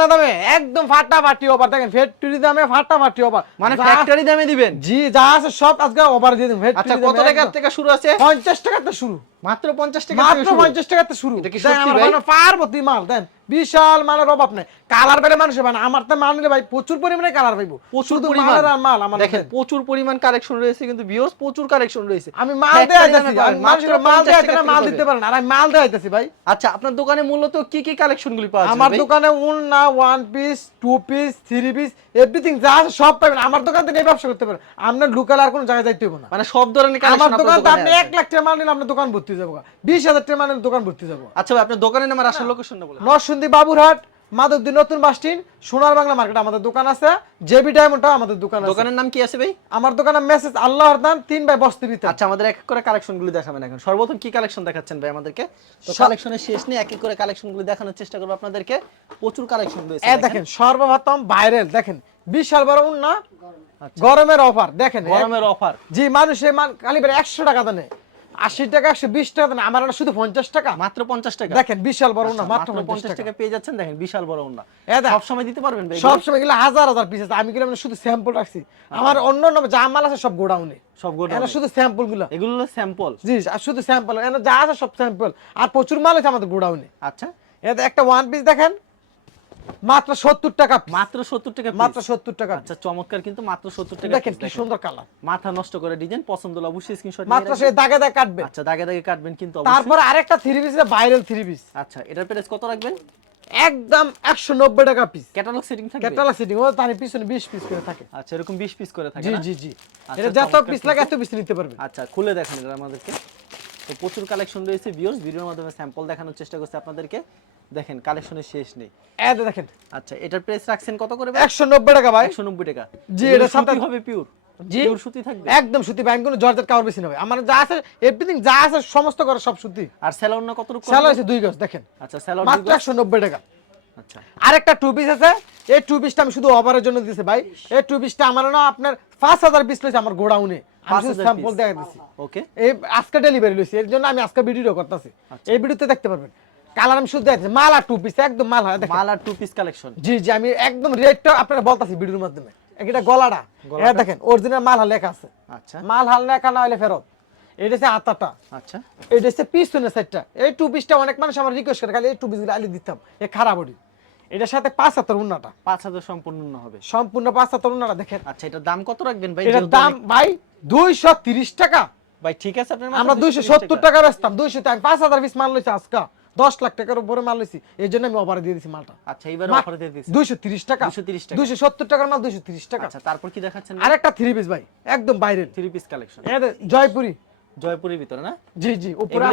কারখানা দামে? একদম ফাটাফাটি অফার দেখেন ফ্যাক্টরি দামে ফাটাফাটি অফার মানে ফ্যাক্টরি দামে দিবেন? জি যা আছে সব আজকে অফার দিয়ে দিন আচ্ছা কত টাকা থেকে শুরু আছে? পঞ্চাশ থেকে শুরু। মাত্র পঞ্চাশ টাকা মাত্র পঞ্চাশ টাকাতে শুরু। এটা কি সত্যি মাল দেন। বিশাল মালের অভাব নেই। কালার বেড়ে মানে আমার তো মাল নিলে ভাই প্রচুর পরিমাণে কালার পাইবো। প্রচুর শুধু পরিমাণ। আর মাল আমার দেখেন প্রচুর পরিমাণ কালেকশন রয়েছে কিন্তু ভিউয়ার্স প্রচুর কালেকশন রয়েছে। আমি মাল দেয় মানুষের মাল 50 মাল দিতে পারেন আর আমি মাল দেয় আইতাছি ভাই। আচ্ছা আপনার দোকানে মূলত কি কি কালেকশন গুলি পাওয়া যায় আমার দোকানে উন্না one piece two piece three piece everything যা আছে সব পাবেন। আমার দোকান থেকে ব্যবসা করতে পারেন। আপনার লোকাল আর কোনো জায়গায় যাইতে হবে না। মানে সব ধরনের আমার দোকান আপনি এক লাখ টাকা মাল নিলে আপনার দোকান ভর্তি হয়ে যাব বিশ হাজার টাকা মাল নিলে দোকান ভর্তি যাব আচ্ছা ভাই আপনার দোকানের নাম আর আসল লোকেশনটা বলেন। নরসিংদী বাবুরহাট মাধবদী নতুন বাসটিন সোনার বাংলা মার্কেট আমাদের দোকান আছে। জেবি ডায়মন্ডটা আমাদের দোকান আছে। দোকানের নাম কি আছে ভাই? আমার দোকানের মেসেজ আল্লাহর দান তিন বাই বস্তি ভিতরে। আচ্ছা আমাদের এক এক করে কালেকশনগুলো দেখাবেন এখন। সর্বপ্রথম কি কালেকশন দেখাচ্ছেন ভাই আমাদেরকে? তো কালেকশনের শেষ নেই এক এক করে কালেকশনগুলো দেখানোর চেষ্টা করব আপনাদেরকে। প্রচুর কালেকশন রয়েছে দেখেন। সর্বপ্রথম ভাইরাল দেখেন বিশাল বড় উন্না আচ্ছা। গরমের অফার দেখেন গরমের অফার জি মানুষের মান খালি বের একশো টাকা দেনে। আশি টাকা একশো বিশ টাকা দেনে আমার শুধু পঞ্চাশ টাকা মাত্র পঞ্চাশ টাকা। দেখেন বিশাল বড় আচ্ছা, মাত্র মাত্র পঞ্চাশ টাকা। পেয়ে যাচ্ছেন দেখেন বিশাল বড় দেখ। সব সময় দিতে পারবেন সব সময় গেলে হাজার হাজার পিস আছে। আমি গেলে শুধু স্যাম্পল রাখছি। আমার অন্য অন্য যা মাল আছে সব গোডাউনে। সব এখানে শুধু স্যাম্পলগুলো। এগুলো স্যাম্পল জি আর শুধু স্যাম্পল এখানে যা আছে সব স্যাম্পল আর প্রচুর মাল আছে আমাদের গোডাউনে। আচ্ছা। এটা একটা ওয়ান পিস দেখেন। মাত্র সত্তর টাকা মাত্র সত্তর টাকা মাত্র piece। সত্তর টাকা আচ্ছা চমৎকার কিন্তু মাত্র সত্তর টাকা দেখেন কি সুন্দর কালার মাথা নষ্ট করে ডিজাইন পছন্দ হলে অবশ্যই স্ক্রিনশট মাত্র সে দাগে দাগে কাটবে। আচ্ছা দাগে দাগে কাটবেন কিন্তু তারপর আরেকটা three piece viral three piece আচ্ছা এটার প্রাইস কত রাখবেন? একদম একশো নব্বই টাকা পিস ক্যাটালগ সেটিং থাকবে? ক্যাটালা সিটিং ও তার পিছনে বিশ পিস করে থাকে। আচ্ছা এরকম 20 পিস করে থাকে জি জি জি। আচ্ছা, এটা যত পিস লাগে এত পিস নিতে পারবে। আচ্ছা খুলে দেখেন এটা আমাদেরকে। তো প্রচুর কালেকশন রয়েছে ভিউয়ার্স ভিডিওর মাধ্যমে স্যাম্পল দেখানোর চেষ্টা করছি আপনাদেরকে। দেখেন কালেকশনের শেষ নেই। এত দেখেন। আচ্ছা এটার প্রাইস রাখছেন কত করে একশো নব্বই টাকা ভাই। 190 টাকা। জি, এটার সাথে- হবে পিওর জি। পিওর সুতি থাকবে? একদম সুতি ভাই কোনো জর্জেট কাপড় বেশি নেবে আমার যা আছে এভরিথিং যা আছে সমস্ত করে সব সুতি। আর স্যালোন না কত রূপ স্যালো আছে দুই গজ দেখেন। আচ্ছা স্যালোন মাত্র একশো নব্বই টাকা। আচ্ছা। আরেকটা টু পিস আছে। এই টু পিসটা আমি শুধু অফারের জন্য দিয়েছি ভাই। এই টু পিসটা আমার না আপনার পাঁচ হাজার পিস লইছে আমার গোডাউনে। আমি শুধু 5,000 স্যাম্পল দেখা দিচ্ছি ওকে এই আজকে ডেলিভারি লইছি এর জন্য আমি আজকে ভিডিও করতেছি। এই ভিডিওতে দেখতে পারবেন কালার আমি শুধু দেখাচ্ছি মাল টু পিস একদম মাল হয় দেখেন। টু পিস কালেকশন জি জি আমি একদম রেটটা আপনারা বলতাছি ভিডিওর মাধ্যমে। এটা গলাটা। এটা দেখেন অরিজিনাল মাল হাল লেখা আছে। আচ্ছা। মাল হাল লেখা না হলে ফেরত। এটা হচ্ছে আতাটা। আচ্ছা। এটা হচ্ছে পিছনের সাইডটা এই টু পিসটা অনেক মানুষ আমার রিকোয়েস্ট করে খালি এই টু পিসগুলো আলি দিতাম। এ খারাপ ওটি এটার সাথে পাঁচ হাতের উন্নাটা। পাঁচ হাজার সম্পূর্ণ হবে। সম্পূর্ণ পাঁচ হাতের উন্নাটা দেখেন। আচ্ছা এটার দাম কত রাখবেন ভাই? এটার দাম ভাই দুইশো তিরিশ টাকা। ভাই ঠিক আছে আপনার আমরা দুইশো সত্তর টাকা বেচতাম দুইশো আমি পাঁচ হাজার পিস মাল লইছি আজকে। দশ লাখ টাকার উপরে মাল লইছি। এই জন্য আমি অফারে দিয়ে দিছি মালটা। আচ্ছা এইবারে অফার দিয়ে দিচ্ছি দুইশো তিরিশ টাকা। 230 টাকা। দুইশো সত্তর টাকার মাল দুইশো তিরিশ টাকা। আচ্ছা তারপর কি দেখাচ্ছেন আরেকটা থ্রি পিস ভাই একদম বাইরের। Three piece collection Jaipuri. জয়পুরের ভিতরে না? জি জি উপরে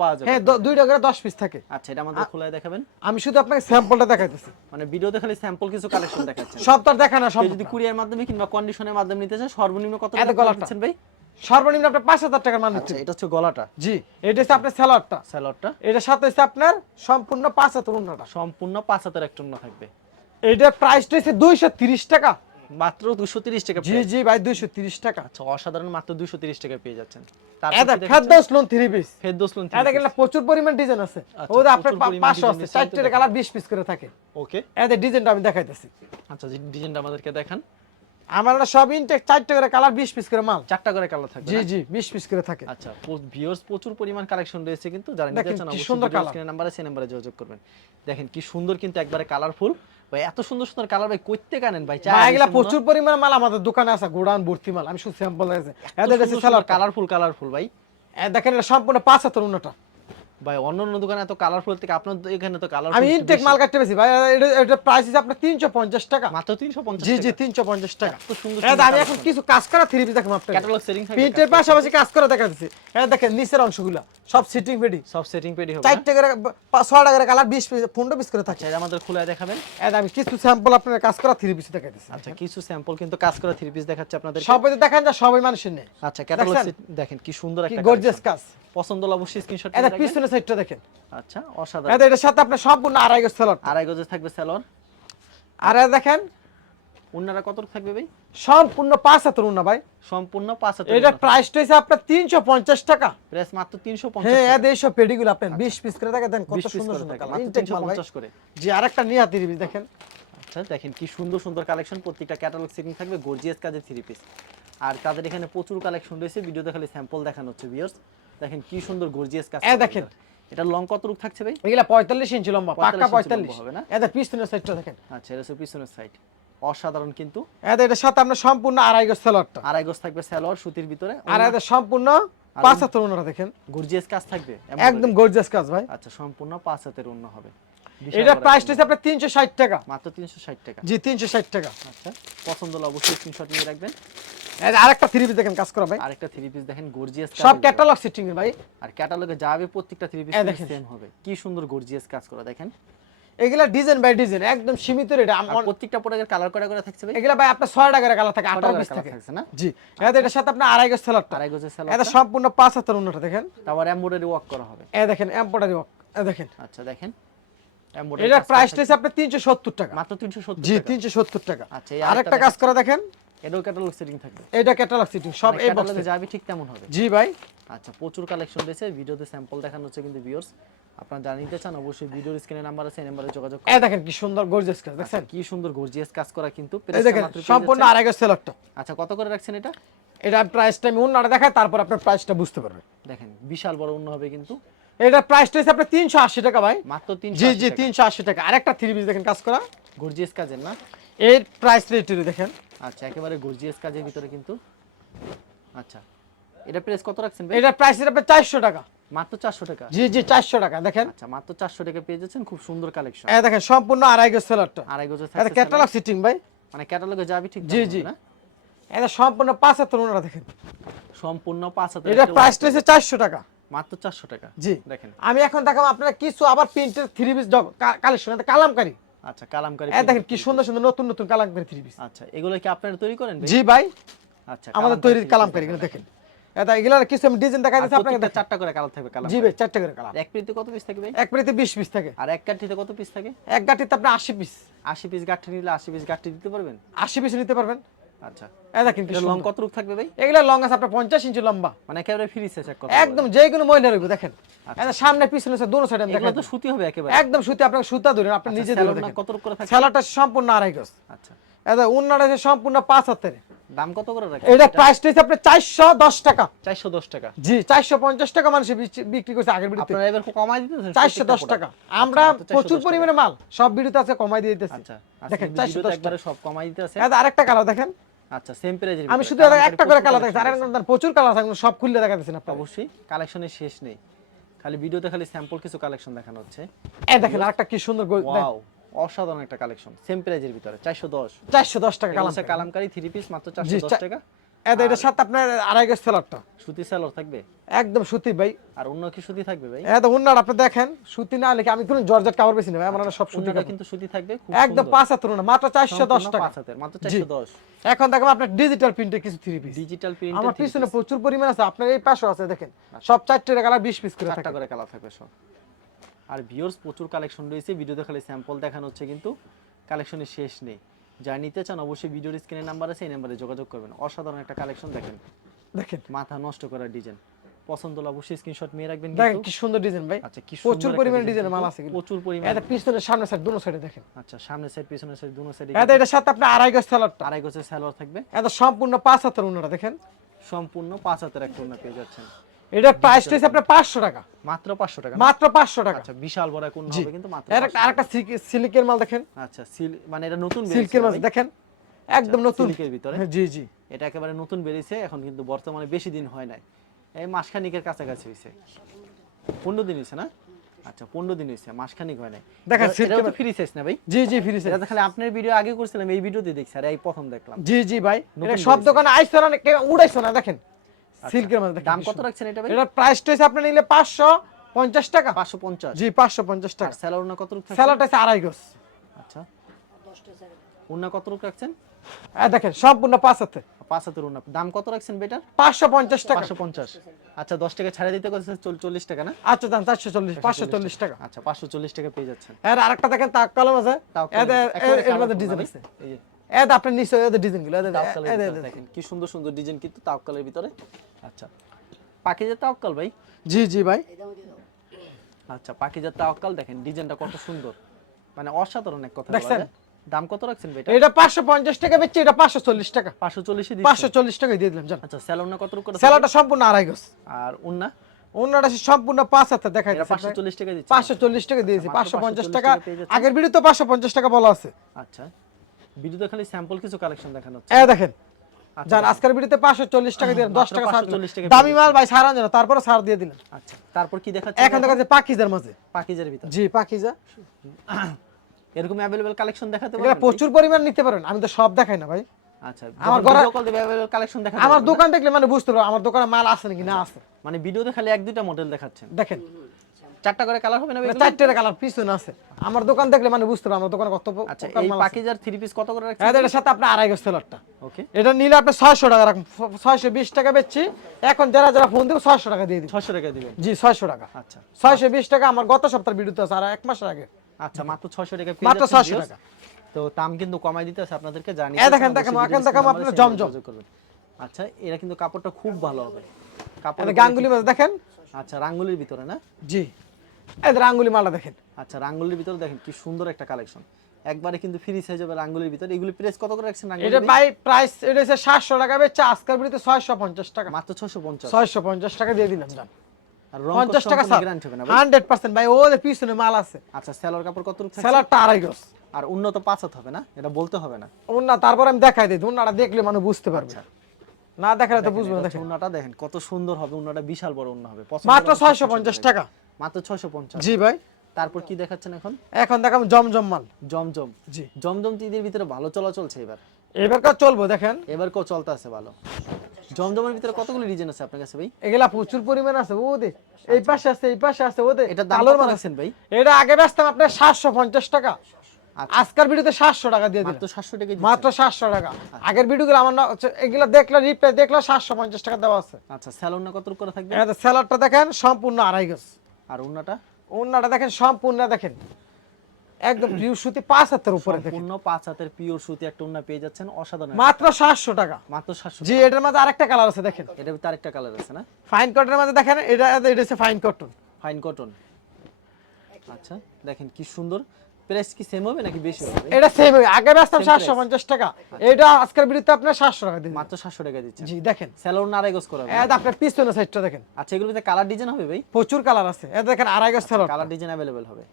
পাওয়া যাবে। হ্যাঁ দুইটা করে দশ পিস থাকে। আচ্ছা এটা আমাদের দেখাবেন। আমি শুধু আপনাকে স্যাম্পলটা দেখাইতেছি। মানে ভিডিওতে খালি স্যাম্পল কিছু কালেকশন দেখাচ্ছেন সব তো দেখা না সব যদি কুরিয়ার মাধ্যমে কিংবা কন্ডিশনের মাধ্যমে নিতে চান সর্বনিম্ন কত টাকা দিচ্ছেন ভাই? সর্বনিম্ন আপনার পাঁচ হাজার টাকার মাল আচ্ছা নিচ্ছে এটা হচ্ছে গলাটা। জি এটা হচ্ছে আপনার স্যালাডটা স্যালাডটা এটার সাথে হচ্ছে আপনার সম্পূর্ণ পাঁচ হাজার উন্নটা। সম্পূর্ণ পাঁচ হাজার একটা অন্য থাকবে। এটার প্রাইসটা হচ্ছে দুইশো তিরিশ টাকা। মাত্র দুশো তিরিশ টাকা জি জি ভাই দুইশো তিরিশ টাকা। আচ্ছা অসাধারণ মাত্র দুশো তিরিশ টাকা পেয়ে যাচ্ছেন। এটা তারপর lawn three piece Ferdous lawn এটা গেলে প্রচুর পরিমাণ ডিজাইন আছে। ও আপনার প্রচুর পরিমাণ পাঁচশো design আছে 4 টাকা কালার বিশ পিস করে থাকে। ওকে এটা ডিজাইনটা আমি দেখাইতেছি। আচ্ছা ডিজাইনটা আমাদেরকে দেখান। আমার সব ইনটেক চারটে করে কালার বিশ পিস করে মাল। চারটা করে কালার থাকবে জি জি বিশ পিস করে থাকে। আচ্ছা ভিউয়ার্স প্রচুর পরিমাণ কালেকশন রয়েছে কিন্তু যারা নিতে চান অবশ্যই সুন্দর colour। নাম্বারে সেই নাম্বারে যোগাযোগ করবেন। দেখেন কি সুন্দর কিন্তু একবারে কালারফুল ভাই এত সুন্দর সুন্দর কালার ভাই কইতে কানেন ভাই? ভাই এগুলা প্রচুর পরিমাণ মাল আমাদের দোকানে আছে গোডাউন ভর্তি মাল। আমি শুধু স্যাম্পল আছে এদের কাছে কালারফুল কালারফুল ভাই। দেখেন এটা সম্পূর্ণ পাঁচ হাতের উন্নটা ভাই অন্য অন্য দোকানে এত কালারফুল থেকে আপনার এখানে তো কালারফুল আমি ইনটেক মাল কাটতে পেয়েছি ভাই এটা এটা প্রাইস আপনার তিনশো পঞ্চাশ টাকা। মাত্র 350 জি জি টাকা। তিনশো পঞ্চাশ টাকা। এত সুন্দর যে আমি এখন কিছু কাজ করা থ্রি পিস দেখুন আপনার ক্যাটালগ সেটিং থাকবে প্রিন্টের পাশাপাশি কাজ করা এটা দেখেন নিচের অংশগুলো। সব সিটিং ফিটিং সব সেটিং পেডি হবে চার না? টাকা ছয় টাকার কালার বিশ পিস পনেরো পিস করে থাকে। এটা আমাদের খোলায় দেখাবেন। যে আমি কিছু স্যাম্পল আপনার কাজ করা থ্রি পিস আচ্ছা কিছু স্যাম্পল কিন্তু কাজ করা থ্রি পিস দেখাচ্ছে আপনাদের সবাই দেখেন যা সবাই মানুষের নেই। আচ্ছা ক্যাটালগ দেখেন কি সুন্দর কি একটা গর্জিয়াস কাজ। পছন্দ হলে অবশ্যই স্ক্রিনশট এটা পিছনের সাইডটা দেখেন। আচ্ছা অসাধারণ। এটা এটার সাথে আপনার সম্পূর্ণ আড়াই গজ আড়াই গজে থাকবে আর দেখেন উন্নারা কত থাকবে ভাই? সম্পূর্ণ পাঁচ হাতের উন্না ভাই। সম্পূর্ণ পাঁচ হাজার এটা প্রাইসটা আপনার তিনশো পঞ্চাশ টাকা। প্রাইস মাত্র তিনশো হ্যাঁ পঞ্চাশ এদের এইসব পেডিগুলো পিস করে দেখেন কত সুন্দর সুন্দর কালার করে। আরেকটা নিয়া দেখেন। আচ্ছা দেখেন কি সুন্দর সুন্দর কালেকশন প্রত্যেকটা ক্যাটালগ সেটিং থাকবে গর্জিয়াস কাজের থ্রি পিস আর তাদের এখানে প্রচুর কালেকশন রয়েছে ভিডিওতে খালি স্যাম্পল দেখানো হচ্ছে ভিউয়ার্স দেখেন কি সুন্দর গর্জিয়াস কাজ এ দেখেন। এটা। লং কত রূপ থাকছে ভাই? এগুলা পঁয়তাল্লিশ ইঞ্চি লম্বা 45 পাক্কা ইঞ্চি পঁয়তাল্লিশ। লম্বা হবে না? এটা পিছনের সাইডটা দেখেন। আচ্ছা এটা পিছনের সাইড অসাধারণ কিন্তু। এটা এটার সাথে আপনার সম্পূর্ণ আড়াই গজ সেলরটা আড়াই গজ থাকবে সেলর সুতির ভিতরে। আর এটা সম্পূর্ণ পাঁচ হাতের দেখেন। গর্জিয়াস কাজ থাকবে। একদম গর্জিয়াস কাজ ভাই। আচ্ছা সম্পূর্ণ পাঁচ হাতের অন্য হবে। এটা বড় প্রাইস হচ্ছে আপনার তিনশো ষাট টাকা। মাত্র তিনশো ষাট টাকা। জি তিনশো ষাট টাকা। আচ্ছা পছন্দ হলে অবশ্যই স্ক্রিনশট নিয়ে রাখবেন। এই আরেকটা থ্রি পিস দেখেন কাজ করা ভাই। আরেকটা থ্রি পিস দেখেন গর্জিয়াস সব ক্যাটালগ সিটিং ভাই। আর ক্যাটালগে যাবে প্রত্যেকটা থ্রি পিস সেম হবে। কি সুন্দর গর্জিয়াস কাজ করা দেখেন। এগুলা ডিজাইন বাই ডিজাইন একদম সীমিত রেট আর প্রত্যেকটা প্রোডাক্টের কালার করা করে থাকছে ভাই। এগুলা ভাই আপনার ছয় টাকার কালার থাকে ছয় আঠারো টাকার পিস থাকে। থাকছে না? জি এটা এটার সাথে আপনার আড়াই গজ সেলারটা আড়াই গজের এটা সম্পূর্ণ পাঁচ হাতের উন্নটা দেখেন। তারপর এমব্রয়ডারি ওয়ার্ক করা হবে। এ দেখেন এম্পোটারি ওয়ার্ক এ দেখেন। আচ্ছা দেখেন। Embroidery এটার কাজ করা প্রাইস থাকছে। হচ্ছে আপনার তিনশো সত্তর টাকা। মাত্র তিনশো সত্তর জি তিনশো সত্তর টাকা। আচ্ছা, আরেকটা কাজ করা দেখেন। এটাও ক্যাটালগ সেটিং থাকবে। এটা ক্যাটালগ সিটিং সব মানে এই বক্সে যাবে ঠিক তেমন হবে। জি ভাই। আচ্ছা প্রচুর কালেকশন রয়েছে ভিডিওতে স্যাম্পল দেখানো হচ্ছে কিন্তু ভিউয়ার্স আপনারা নিতে চান অবশ্যই ভিডিওর স্ক্রিনে নাম্বার আছে নাম্বারে যোগাযোগ করুন। দেখেন কি সুন্দর গর্জিয়াস কাজ দেখছেন? কি সুন্দর গর্জিয়াস কাজ করা কিন্তু। এই দেখেন সম্পূর্ণ সেলারটা আচ্ছা কত করে রাখছেন এটা? এটা প্রাইসটা আমি অন্যটা দেখাই তারপর আপনার প্রাইসটা বুঝতে পারবেন। দেখেন বিশাল বড় অন্য হবে কিন্তু। এটা প্রাইসটা হচ্ছে আপনার তিনশো আশি টাকা ভাই। মাত্র তিন জি জি তিনশো আশি টাকা। আরেকটা থ্রি পিস দেখেন কাজ করা। গর্জিয়াস কাজের না? এর প্রাইস রেট দেখেন। আচ্ছা একেবারে গর্জিয়াস কাজের ভিতরে কিন্তু। আচ্ছা এটা প্রাইস কত রাখছেন ভাই? এটা প্রাইস আপনার চারশো টাকা। মাত্র চারশো টাকা? জি জি চারশো টাকা দেখেন। আচ্ছা মাত্র চারশো টাকা পেয়ে যাচ্ছেন খুব সুন্দর কালেকশন এ দেখেন সম্পূর্ণ আড়াই গজ সেলারটা আড়াই গজের এটা ক্যাটালগ সিটিং ভাই। মানে ক্যাটালগে যাবে ঠিক জি, জি। এটা সম্পূর্ণ পাঁচ হাতের ওনারা দেখেন। সম্পূর্ণ পাঁচ হাজার এটা প্রাইস হচ্ছে চারশো টাকা। মাত্র চারশো টাকা। জি। দেখেন। আমি এখন দেখাবো আপনারা কিছু আবার প্রিন্টের থ্রি পিস কালেকশন এটা কালামকারি। আচ্ছা কালামকারী এ দেখেন কি সুন্দর সুন্দর নতুন নতুন কালামকারি থ্রি পিস আচ্ছা এগুলো কি আপনারা তৈরি করেন জি ভাই। আচ্ছা আমাদের তৈরি কালামকারি এগুলো দেখেন। এটা এগুলোর কিছু ডিজাইন দেখা দিচ্ছি আপনাকে চারটা করে কালার থাকবে কালাম জি ভাই চারটে করে কালাম এক পিসতে কত পিস থাকবে এক প্লেটে বিশ পিস থাকে। আর এক কাঠিতে কত পিস থাকে? এক গাঠিতে আপনি আশি পিস আশি পিস গাঠি নিলে আশি পিস গাঠি দিতে পারবেন? আশি পিস নিতে পারবেন। আচ্ছা। এ দেখেন কি লং কত রূপ থাকবে ভাই? এগুলা লং আছে আপনার পঞ্চাশ ইঞ্চি লম্বা। মানে একেবারে ফ্রি সাইজ এক কথা একদম যে কোনো মহিলা রইব দেখেন। এটা সামনে পিছনে আছে দোনো সাইডে দেখেন তো সুতি হবে একেবারে। একদম সুতি আপনাকে সুতা ধরেন আপনি নিজে ধরে দেখেন। কত রূপ করে থাকে স্যালাডটা সম্পূর্ণ আড়াই গজ। আচ্ছা। এটা উন্নাটা সম্পূর্ণ পাঁচ হাতের। দাম কত করে এটা আপনার দশ টাকা। চারশো দশ টাকা। জি চারশো পঞ্চাশ টাকা মানুষ বিক্রি করছে আগের বিরুদ্ধে আপনারা এবার কমাই দিতে চারশো দশ টাকা। আমরা প্রচুর পরিমাণে মাল সব বিরুদ্ধে আছে কমাই দিয়ে দিতেছি। আচ্ছা দেখেন দেখেন চারশো দশ একবারে সব কমাই দিতে এটা আরেকটা কালার দেখেন। আচ্ছা সেম প্রাইজের আমি শুধু একটা করে কালার দেখাচ্ছি আরেকটা না, প্রচুর কালার আছে সব খুলে দেখাতেছেন আপনি অবশ্যই কালেকশনের শেষ নেই। খালি ভিডিওতে খালি স্যাম্পল কিছু কালেকশন দেখানো হচ্ছে। এ দেখেন আরেকটা কি সুন্দর ওয়াও অসাধারণ একটা কালেকশন সেম প্রাইজের ভিতরে চারশো দশ। চারশো দশ টাকা কালাম কালামকারি থ্রি পিস মাত্র জি, চারশো দশ চা- টাকা। এটা সাথে আপনার আড়াই গজ সেলারটা। সুতি সালোয়ার থাকবে? একদম সুতি ভাই। আর অন্য কি সুতি থাকবে ভাই? আপনি দেখেন সুতি না আমি কোনো জর্জেট কাপড় বেশি আমার সব সুতি কিন্তু সুতি থাকবে একদম পাঁচ হাতের মাত্র চারশো দশ সম্পূর্ণ টাকা। পাঁচ হাতের, মাত্র চারশো দশ। এখন দেখো আপনার ডিজিটাল প্রিন্টের কিছু থ্রি পিস ডিজিটাল প্রিন্ট আমার পিছনে প্রচুর পরিমাণ আছে আপনার এই পাশে আছে দেখেন। সব চারটে কালার বিশ পিস করে থাকে। করে কালার থাকবে সব। আর ভিউয়ার্স প্রচুর কালেকশন রয়েছে ভিডিওতে খালি স্যাম্পল দেখানো হচ্ছে কিন্তু কালেকশনের শেষ নেই। যা নিতে চান অবশ্যই ভিডিওর স্ক্রিনের নাম্বার আছে এই নাম্বারে যোগাযোগ করবেন। অসাধারণ একটা কালেকশন দেখেন। দেখেন। মাথা নষ্ট করার ডিজাইন পছন্দ হলে অবশ্যই স্ক্রিনশট নিয়ে রাখবেন দেখেন কি সুন্দর ডিজাইন ভাই। আচ্ছা কি প্রচুর পরিমাণে ডিজাইনের মাল আছে প্রচুর পরিমাণ। এটা পিছনে সামনে সাইড দুনো সাইডে দেখেন। আচ্ছা সামনের সাইড পিছনের সাইড দুনো সাইডে এটা এটার সাথে আপনার আড়াই গজ সেলারটা আড়াই গজের সালোয়ার থাকবে। এটা সম্পূর্ণ পাঁচ হাতের উন্নাটা দেখেন। সম্পূর্ণ পাঁচ হাতের একটা ওড়না পেয়ে যাচ্ছেন। এটার প্রাইস হচ্ছে আপনার পাঁচশো টাকা। মাত্র পাঁচশো টাকা মাত্র পাঁচশো টাকা। আচ্ছা বিশাল বড় হবে কিন্তু মাত্র এর 500 আরেকটা সিল্কের মাল দেখেন। আচ্ছা সিল মানে এটা নতুন সিল্কের মাল দেখেন। একদম নতুন। সিল্কের ভিতরে? জি জি। এটা একেবারে নতুন বেরিয়েছে এখন কিন্তু বর্তমানে বেশি দিন হয় নাই। এই মাসখানিকের কাছাকাছি দিন না? আচ্ছা পনেরো দিন হয়েছে মাসখানিক হয় নাই। দেখেন, এটা- তো ফ্রি সাইজ না ভাই? জি জি ফ্রি এটা খালি আপনার ভিডিও আগে করছিলাম এই ভিডিওতে দেখছি আর এই প্রথম দেখলাম। জি জি ভাই। এটা সব দোকানে আইসো না উড়াইছো না দেখেন। সিল্কের মাল দেখেন দাম কত রাখছেন এটা ভাই? এটার প্রাইসটা হচ্ছে আপনি নিলে পাঁচশো পঞ্চাশ টাকা। পাঁচশো পঞ্চাশ। জি পাঁচশো পঞ্চাশ আর টাকা স্যালার না কত রূপ স্যালাডটা হচ্ছে আড়াই গজ। আচ্ছা। উন্না কত রূপ রাখছেন? দেখেন সম্পূর্ণ পাঁচ হাতে। পাঁচ হাতের উন্না দাম কত রাখছেন বেটার? পাঁচশো পঞ্চাশ টাকা। পাঁচশো পঞ্চাশ। আচ্ছা দশ টাকা ছাড়ে দিতে কত চল্লিশ টাকা না? আচ্ছা দাম চারশো চল্লিশ পাঁচশো চল্লিশ টাকা। আচ্ছা পাঁচশো চল্লিশ টাকা পেয়ে যাচ্ছেন। এর আরেকটা দেখেন তাক কলম আছে। এর মধ্যে ডিজাইন আছে? এই যে। এদের আপনার নিশ্চয় এদের ডিজাইনগুলো এদের- তাওকালের এদের- ভিতরে এদের- দেখেন কি সুন্দর সুন্দর ডিজাইন কিন্তু তাওকালের ভিতরে। আচ্ছা তাওকাল ভাই? জি জি ভাই। আচ্ছা তাওকাল দেখেন ডিজাইনটা কত সুন্দর। মানে অসাধারণ এক কথা দেখছেন? দাম কত রাখছেন ভাই এটা? এটা পাঁচশো পঞ্চাশ টাকা বেচছি এটা পাঁচশো চল্লিশ টাকা। পাঁচশো চল্লিশে পাঁচশো চল্লিশ টাকা দিয়ে দিলাম জান। আচ্ছা কত করে সম্পূর্ণ আড়াই গজ। আর উন্না? অন্যটা সম্পূর্ণ পাঁচ হাতে দেখাই এটা পাঁচশো চল্লিশ টাকা দিচ্ছে পাঁচশো চল্লিশ টাকা দিয়েছি মাত্র পাঁচশো পঞ্চাশ টাকা। আগের ভিডিও তো পাঁচশো পঞ্চাশ টাকা বলা আছে। আচ্ছা। ভিডিওতে খালি স্যাম্পল কিছু কালেকশন দেখানো হচ্ছে। এ দেখেন আচ্ছা, আজকের ভিডিওতে পাঁচশো চল্লিশ টাকা দিয়ে দশ টাকা ছাড় 540 দামি মাল ভাই সারা জানো তারপরে ছাড় দিয়ে দিলেন। আচ্ছা তারপর কি দেখাচ্ছে এখন দেখা যাচ্ছে পাকিজার মাঝে। পাকিজের ভিতর। জি পাকিজা। এরকম অ্যাভেলেবল কালেকশন দেখাতে পারবেন প্রচুর পরিমাণ নিতে পারেন আমি তো সব দেখাই না ভাই। আচ্ছা আমার ঘরে- কালেকশন দেখাতে আমার দোকান দেখলে মানে বুঝতে পারব আমার দোকানে মাল আছে নাকি না আছে। মানে ভিডিওতে খালি এক দুইটা মডেল দেখাচ্ছেন। দেখেন চারটা করে কালার হবে না মানে চারটে কালার পিছনে আছে। আমার দোকান দেখলে মানে বুঝতে পারব আমার দোকানে কত আচ্ছা এই পাকিজার থ্রি পিস কত করে রাখছেন? হ্যাঁ এটার সাথে আপনার আড়াই গজ সেলারটা ওকে এটা নিলে আপনি ছয়শো টাকা রাখুন ছয়শো বিশ টাকা বেচছি। এখন যারা যারা ফোন দেবো ছয়শো টাকা দিয়ে দিন 600 টাকা দিবেন? জি ছয়শো টাকা। আচ্ছা। ছয়শো বিশ টাকা আমার গত সপ্তাহের ভিডিওতে আছে আর এক মাসের আগে। আচ্ছা মাত্র 600 টাকা মাত্র 600 টাকা। তো দাম কিন্তু কমাই দিতে আছে আপনাদেরকে জানি দেখেন, দেখেন, এখন দেখাবো আপনার জমজম। আচ্ছা এরা কিন্তু কাপড়টা খুব ভালো হবে। কাপড় গাঙ্গুলি দেখেন। আচ্ছা রাঙ্গুলির ভিতরে না? জি। এদের আঙ্গুলি দেখেন। আচ্ছা রাঙ্গুলির ভিতরে দেখেন কি সুন্দর একটা কালেকশন। একবারে কিন্তু ফ্রি সাইজ হবে রাঙ্গুলির ভিতরে। এগুলি প্রেস কত করে রাখছেন এটা প্রাইস এটা হচ্ছে সাতশো টাকা ছয়শো পঞ্চাশ টাকা। মাত্র 650 ছয়শো পঞ্চাশ টাকা দিয়ে দিলাম জান। আর টাকা স্যার। গ্যারান্টি হবে না ভাই? হান্ড্রেড পার্সেন্ট ভাই ওদের পিছনে মাল আছে। আচ্ছা সেলর কাপড় কত রূপ সেলারটা আড়াই গজ। আর উন্নত পাঁচ হাত হবে না? এটা বলতে হবে না। ওনা তারপর আমি দেখাই দিই ওনাটা দেখলে মানুষ বুঝতে পারবে। না দেখালে তো বুঝবে না দেখেন। উন্নাটা দেখেন কত সুন্দর হবে উন্নাটা বিশাল বড় উন্না হবে। মাত্র ছয়শো 650 পঞ্চাশ টাকা। মাত্র 650 জি ভাই। তারপর কি দেখাচ্ছেন এখন? এখন দেখাম জমজম মাল। জমজম। জি। জমজম তো ঈদের ভিতরে ভালো চলা চলছে এবার। এবার কাজ চলবো দেখেন? এবার কেউ চলতে আছে ভালো। জমজমের ভিতরে কতগুলো ডিজাইন আছে আপনার কাছে ভাই? এগুলা প্রচুর পরিমাণ আছে ও দে। এই পাশে আছে এই পাশে আছে দাম আলোর কত মাল আছে। রাখছেন ভাই? এটা আগে বেচতাম আপনার সাতশো পঞ্চাশ টাকা। আচ্ছা। আজকের ভিডিওতে সাতশো টাকা দিয়ে দিলাম। মাত্র 700 টাকা মাত্র সাতশো টাকা। আগের ভিডিওগুলো আমার না এগুলো দেখলে রিপ্লাই দেখলে সাতশো পঞ্চাশ টাকা দেওয়া আছে। আচ্ছা স্যালন না কত করে থাকবে? এটা স্যালাডটা দেখেন সম্পূর্ণ আড়াই গজ। আর ওন্নাটা ওন্নাটা দেখেন সম্পূর্ণ দেখেন। একদম পিওর সুতি পাঁচ হাতের উপরে দেখেন। পূর্ণ পাঁচ হাতের পিওর সুতি একটা ওন্না পেয়ে যাচ্ছেন অসাধারণ মাত্র সাতশো টাকা। মাত্র 700 জি এটার মধ্যে আরেকটা কালার আছে দেখেন। এটা ভিতরে আরেকটা কালার আছে না? ফাইন কটনের মধ্যে দেখেন এটা এটা হচ্ছে ফাইন কটন ফাইন কটন আচ্ছা দেখেন কি সুন্দর। প্রাইস কি সেম হবে নাকি বেশি হবে? এটা সেম আগে বেচতাম সাতশো price। পঞ্চাশ টাকা। এটা আজকের বিরুদ্ধে আপনার সাতশো টাকা দিন। মাত্র 700 টাকা দিচ্ছেন। জি দেখেন। সেলর না আড়াই গজ করা হবে। এটা আপনার পিছনে সাইডটা দেখেন। আচ্ছা এগুলোতে কালার ডিজাইন হবে ভাই? প্রচুর কালার আছে। এটা দেখেন আড়াই গজ সেলর কালার ডিজাইন অ্যাভেলেবেল হবে।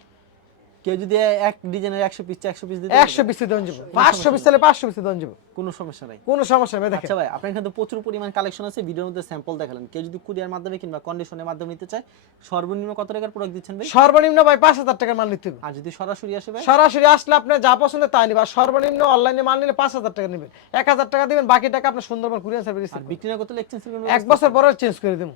কেউ যদি এক ডিজাইনের একশো পিস একশো পিস দিতে একশো পিসে দেন যাব। পাঁচশো পিস তাহলে পাঁচশো পিসে দেন যাব। কোনো সমস্যা নাই। কোনো সমস্যা নেই দেখেন আচ্ছা ভাই আপনার এখানে তো প্রচুর পরিমাণ কালেকশন আছে ভিডিওর মধ্যে স্যাম্পল দেখালেন। কেউ যদি কুরিয়ার মাধ্যমে কিংবা কন্ডিশনের মাধ্যমে নিতে চায় সর্বনিম্ন কত টাকার প্রোডাক্ট দিচ্ছেন ভাই? সর্বনিম্ন ভাই পাঁচ হাজার টাকার মাল নিতে হবে। আর যদি সরাসরি আসে ভাই? সরাসরি আসলে আপনি যা পছন্দ তাই নিবেন। আর সর্বনিম্ন অনলাইনে মাল নিলে পাঁচ হাজার টাকা নেবেন। এক হাজার টাকা দিবেন বাকি টাকা আপনার সুন্দরবন কুরিয়ার সার্ভিস আর বিক্রি না করতে এক্সচেঞ্জ করবেন এক বছর পরে চেঞ্জ করে দেবো।